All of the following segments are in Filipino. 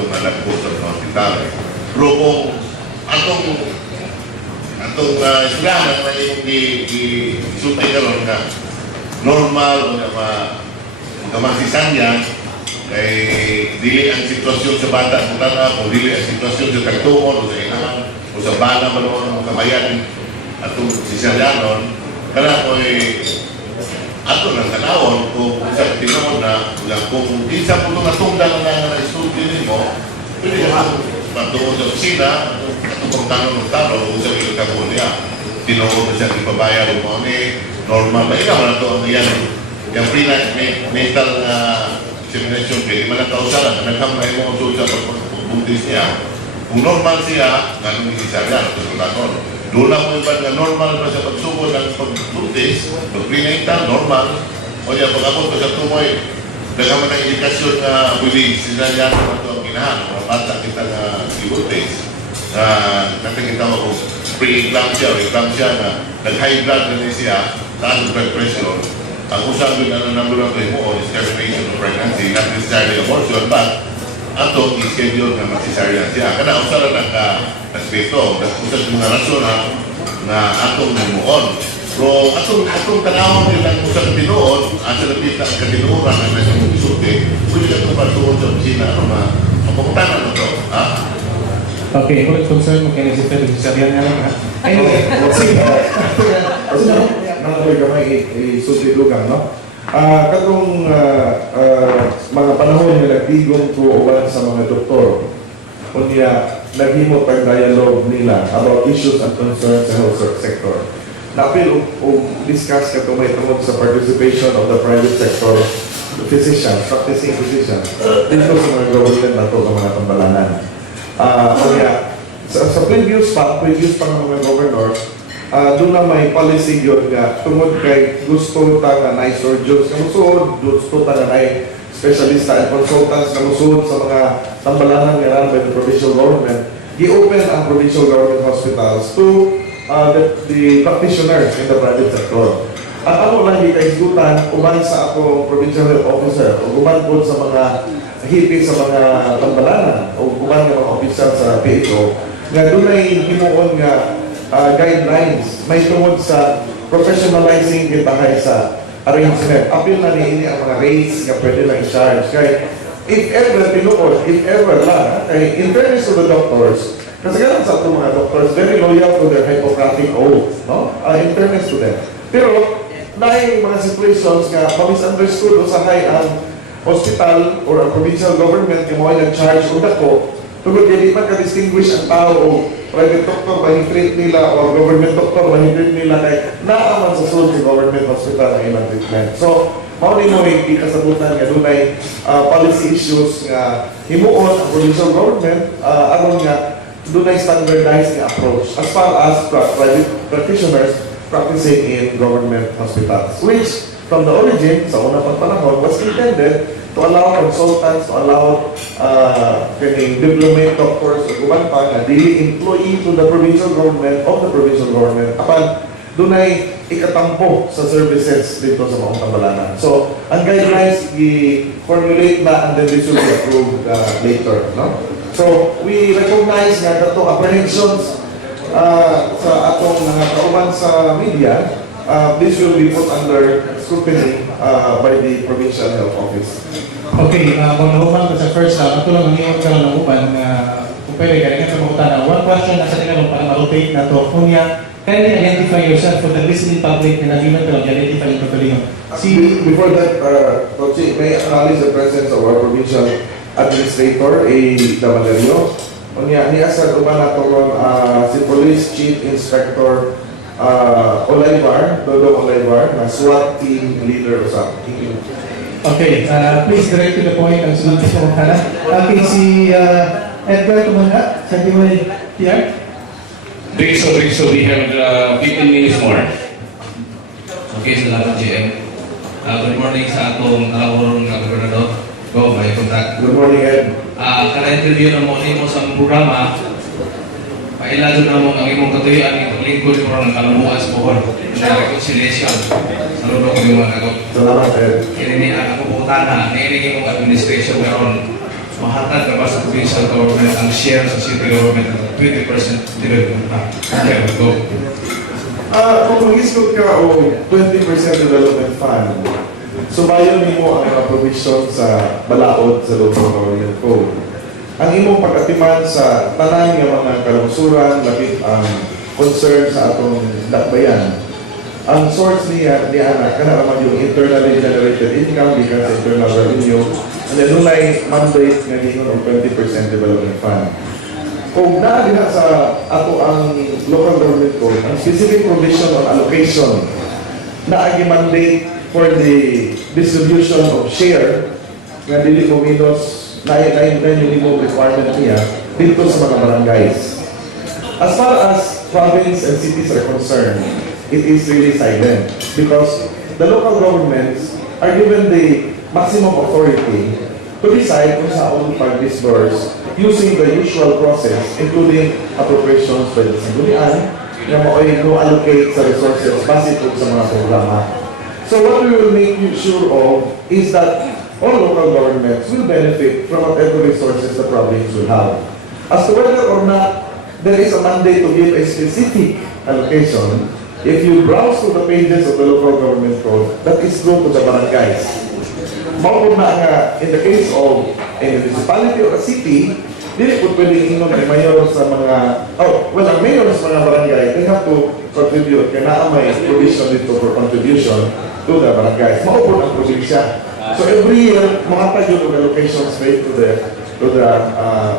itong nalagpo sa mga hospital. Pero kung atong islaman na yung isulti ka ron na normal o na kamasisan yan, kay dili ang sitwasyon sa bata sa tanap o dili ang sitwasyon sa tagtungon o sa inahan o sa bala man o mga kamayan atong sisaryanon, kana ko ato ng tanawon kung sa tinuon na kung kinsa po itong natungdan na na-studio mo, pwede ka patuon sa opisina, atong tanong-tanong o sa ilo kapo niya. Tinuon na siya ipabayar o mga normal. Ikaw na ito ang yan. Yung mental examination, pwede man ang kausalan. Nagkamay mo ang sulsa pag-buntis niya. Kung normal siya, ganun yung isaryan, ito sa tanong. Doon lang mo iba na normal pa sa pagsugod ng pagbuntis, pag-prenatal, normal. O yan, pag-abot pa sa tumoy, nagkaman ng indikasyon na pwede sila yan naman ito ang ginahan. Mga bata kita na ibuntis. Natin kita mo pre-eclampsia o eclampsia na nag-high blood na siya, taas ang blood pressure. Ang usang doon na number of mo is termination of pregnancy, not necessarily abortion, but atong i-schedule na mag-cesarean siya. Kana usaran ang aspeto, usag mga rason na atong namuon. Pero atong tanawon nilang usag tinuon, at sa lapita ang katinuoran na nasa mong isulti, pwede ka itong patuon sa opisina, mapaputanan na ito. Okay, concern mo kaya si Pedro, cesarean nga lang ha? Anyway, sige. Nakakoy ka may isulti-lugang, no? Katong mga panahon yung nagtigong ko uban sa mga doktor, kunya naghimot ang dialogue nila about issues and concerns sa health sector. Napil discuss ka may tungkol sa participation of the private sector physicians, practicing physicians, dito sa mga government na ito, sa mga tambalanan. Kaya, sa previous pa ng mga governor, doon na may policy yun nga, tungod kay gusto ta nga na surgeons kamusod, gusto ta nga na specialista and consultants kamusod sa mga tambalanan nga run by the provincial government, i-open ang provincial government hospitals to the practitioners in the private sector. Ang ano lang ikaisgutan, uman sa akong provincial health officer, o uman po sa mga hipi sa mga tambalanan, o uman ng mga official sa PHO, nga doon ay himuon nga guidelines may tungod sa professionalizing kita sa arrangement. Apil na niini ang mga rates nga pwede lang i-charge. Kaya if ever tinuod, if ever lang, kay in fairness to the doctors, kasi ganun sa itong mga doctors, very loyal to their Hippocratic oath, no? In fairness to them. Pero, dahil mga situations nga ma-misunderstood o sahay ang hospital or ang provincial government yung mga nag-charge o dako, tugod kaya di man ka-distinguish ang tao o private doctor mahintreat nila o government doctor mahintreat nila kay naaman sa sulod sa government hospital ang ilang treatment. So, maunin mo yung ikasabutan nga doon ay policy issues nga himuon ang provincial government aron nga doon ay standardized nga approach as far as private practitioners practicing in government hospitals, which from the origin, sa unang pagpanahon, was intended to allow consultants, to allow diplomat doctors o guman pa na dili employee to the provincial government of the provincial government apan doon ay ikatampo sa services dito sa mga tambalanan. So, ang guidelines i-formulate na and then this will be approved later. No? So, we recognize nga ito apprehensions sa atong mga kauban sa media. This will be put under scrutiny by the Provincial Health Office. Okay, kung nahuman ko sa first ito lang ang iyong ka lang nahuman kung pwede ka rin sa mga one question na sa tinanong para ma-rotate na ito. Kunya, kindly identify yourself for the listening public na nagiman ka lang identify yung pagkalingon. Before that, Tochi, may acknowledge the presence of our Provincial Administrator, A. Valerio. Kunya, niya sa uban na ito si Police Chief Inspector Olaivar, Dodong Olaivar, na SWAT team leader sa team. Okay, please direct to the point ang sunod sa mga okay, si Edgar Tumanga, sa Diwali PR. So we have 15 minutes more. Okay, salamat GM. Good morning sa atong kalahorong na gobernador. Go, may contact. Good morning, Ed. Kana-interview na mo nimo sa programa. Pailado na mo ang imong katuyuan ang paglingkod mo ng kalabuas mo na reconciliation. Saludo ko yung mga nagok. Salamat, Ed. Kini ni ako putana, niinig imong administration karon mahatag na ba sa provincial government ang share sa city government ng 20% development fund? Okay, go. Kung mag-isgot ka o 20% development fund, sumayon mo ang mga provision sa balaod sa local government code. Ang imong pag-atiman sa tanan ng mga kalungsuran, lapit ang concern sa atong dakbayan. Ang source niya kana naman yung internally generated income gikan sa internal revenue, and then dunay mandate nga gingon og 20% development fund. Kung diha sa ato ang local government code, ang specific provision on allocation na ang mandate for the distribution of share nga dili mo minus na yung requirement niya dito sa mga barangays. As far as province and cities are concerned, it is really silent because the local governments are given the maximum authority to decide kung saan pag-disburse using the usual process, including appropriations by the sanggunian, na allocate sa resources base po sa mga programa. So what we will make sure of is that all local governments will benefit from whatever resources the province will have. As to whether or not there is a mandate to give a specific allocation, if you browse through the pages of the local government code, that is true to the barangays. Mao na nga, in the case of a municipality or a city, dili po pwedeng inon ang mayor sa mga, ang mayor sa mga barangay, they have to contribute, kaya na may provision dito for contribution to the barangays. Mao po ang probinsya. So every year, mga tayo ng allocation straight to the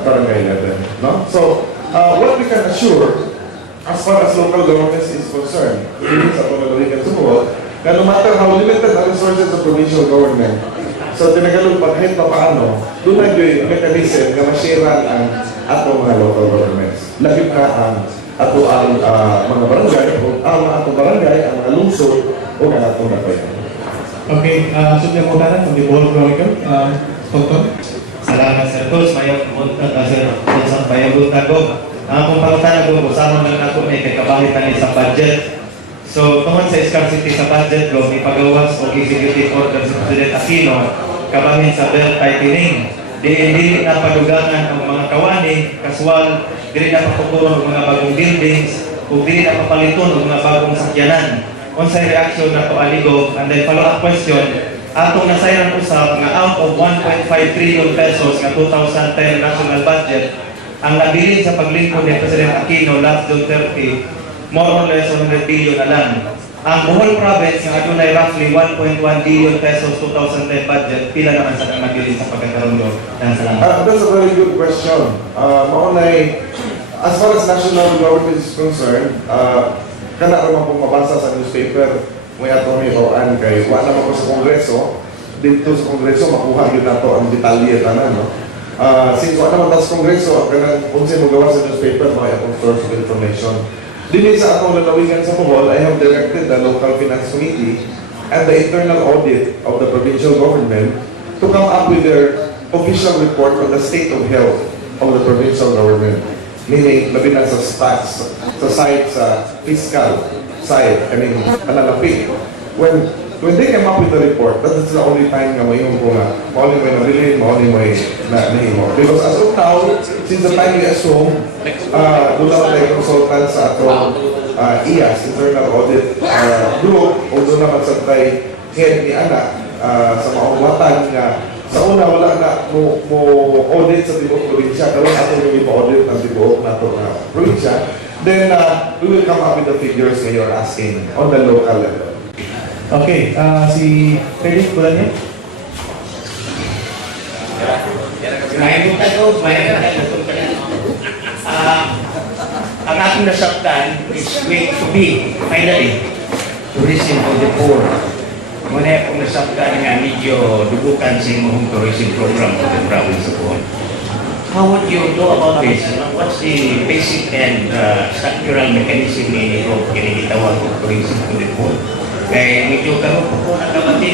barangay level. No? So, what we can assure, as far as local governments is concerned, hindi sa pangalawigan sumuot, na no matter how limited ang resources of provincial government, so tinagalog pa kahit pa paano, doon na yung mechanism na masyaran ang ato mga local governments. Lagip na ang ato ang mga barangay, ang atong barangay, ang mga lungsod, o ang atong napayan. Okay, sudah mo tanan from the board chronicle, Tonton. Salamat Sir Coach, mayong pumunta na Sir sa bayang tago. Kung pangutan ako, usama lang ako may kakabahitan sa budget. So, tungkol sa scarcity sa budget ko, may pagawas o executive order sa President Aquino, kabahin sa belt tightening. Hindi na padugangan ang mga kawani, kaswal, hindi na paputuron ang mga bagong buildings, o hindi na papaliton ang mga bagong sakyanan. Unsay reaction na to aligo, and then follow-up question, atong nasayran usap nga out of 1.5 trillion pesos nga 2010 national budget, ang nabilin sa paglingkod ni President Aquino last June 30, more or less 100 billion na lang. Ang Bohol Province nga adunay roughly 1.1 billion pesos 2010 budget, pila naman sa nabilin sa pagkakaroon do. Salamat. That's a very good question. Maunay, as far as national government is concerned, kana naman pong mabasa sa newspaper, may ato may bawaan kay wala naman po sa Kongreso, dito sa Kongreso makuha yun na to ang detalye tanan, no? Since wala naman sa Kongreso, kanang kung sino magawa sa newspaper, may atong source of information. Dili sa atong lalawigan sa Bohol, I have directed the local finance committee and the internal audit of the provincial government to come up with their official report on the state of health of the provincial government. Meaning, labi na sa stats, sa side, sa fiscal side, analapik. When they came up with the report, that is the only time nga mayroon ko nga, mauli may nabilin, mauli may nahimo. Because as of now, since the time we assume, doon naman tayo consultant sa atong IAS, Internal Audit Group, o doon naman sa tayo head ni Ana, sa maunguatan nga, sa una, wala na mo audit sa tibuok probinsya, pero ato yung ipa-audit ng tibuok na ito na probinsya, then we will come up with the figures that you're asking on the local level. Okay, si Felix Bulanyo. May ko, ang ating nasaktan is going to be, finally, tourism for the poor. Muna akong nasaktan nga medyo dubukan sa imong tourism program for the province of Bohol. How would you know about this? What's the basic and structural mechanism ni Rob kinigitawag ng tourism for the poor? Kaya medyo karoon po nagkabati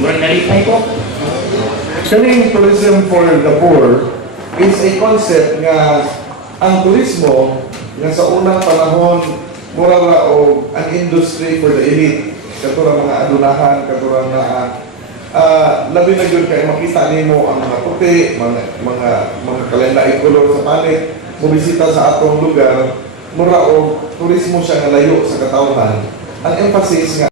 murang nalipay ko. Kaning tourism for the poor is a concept nga ang turismo nga sa unang panahon mura ra o ang industry for the elite. Katulad mga adunahan, katulad na labi na yun kay makita nimo ang mga puti, mga kalendaig color sa palit, mubisita sa atong lugar, mura o turismo siya nga layo sa katawhan. Ang emphasis nga